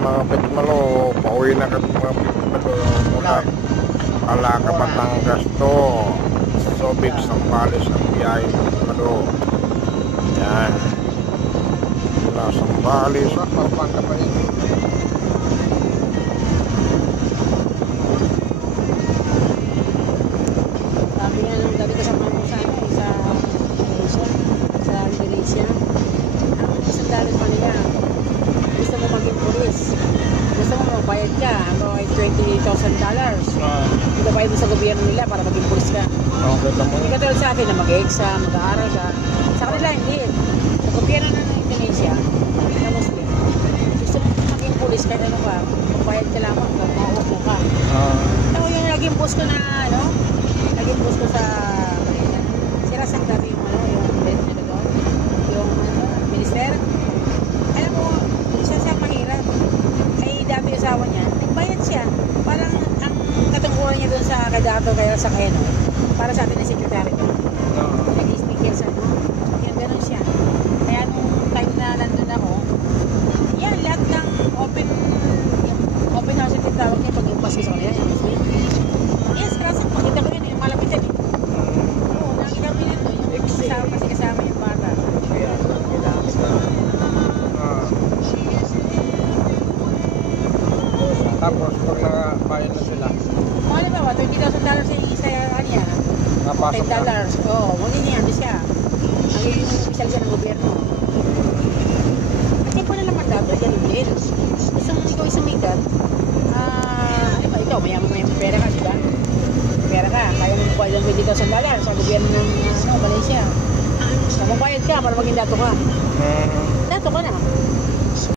mga Pitmalo, pauwi na kami mga Pitmalo mula Calaca, Batangas to Subic, Sambales ang biyahe ng Pitmalo. Yan, mula Sambales Pampanga pa rin. Sabi nga nung gabi kasama mo sa Malaysia, sa Indonesia, ang isang dalit pa nila, gusto mo maging pulis, gusto mo magbayad ka, ay $20,000. Magbayad mo sa gobyerno nila para maging pulis ka. Hindi ka tulad sa akin na mag-exam, mag-aaral ka. Sa kanila hindi. Sa gobyerno ng Indonesia, na Muslim, gusto mo maging pulis kahit ano ka, magbayad ka lamang, mauupo ka. Ito yung naging boss ko na, naging boss ko sa Sira Sanggabi yung yung minister. Alam mo, isa sa mahirap ay dami yung asawa niya, nagbayad siya. Parang ang katungkulan niya doon sa kadato kaya sa Keno, para sa atin na secretary ko. Nag-speaker sa yan, gano'n siya. Kaya nung time na nandun ako, yan, lahat ng open house yung tawag niya pag yung pasko sa kanila. Yes, kasi pakita ko yun, yung malapitan eh. Oo, nakita ko yun ito, yung kasi kasama yung bata. Tapos pag nakabayad na sila, Mga ba, $20,000 sa isa niya. napasok na. $10. Oo, muli niya, hindi siya. Ang yung official siya ng gobyerno. At po na naman dapat, yan yung bills. Gusto mo ikaw sumikat, ano ba, ikaw, mayaman pera ka, diba? Pera ka, kaya mo bayad ng $20,000 sa gobyerno ng Malaysia. Magbayad ka para maging dato ka. Dato ka na.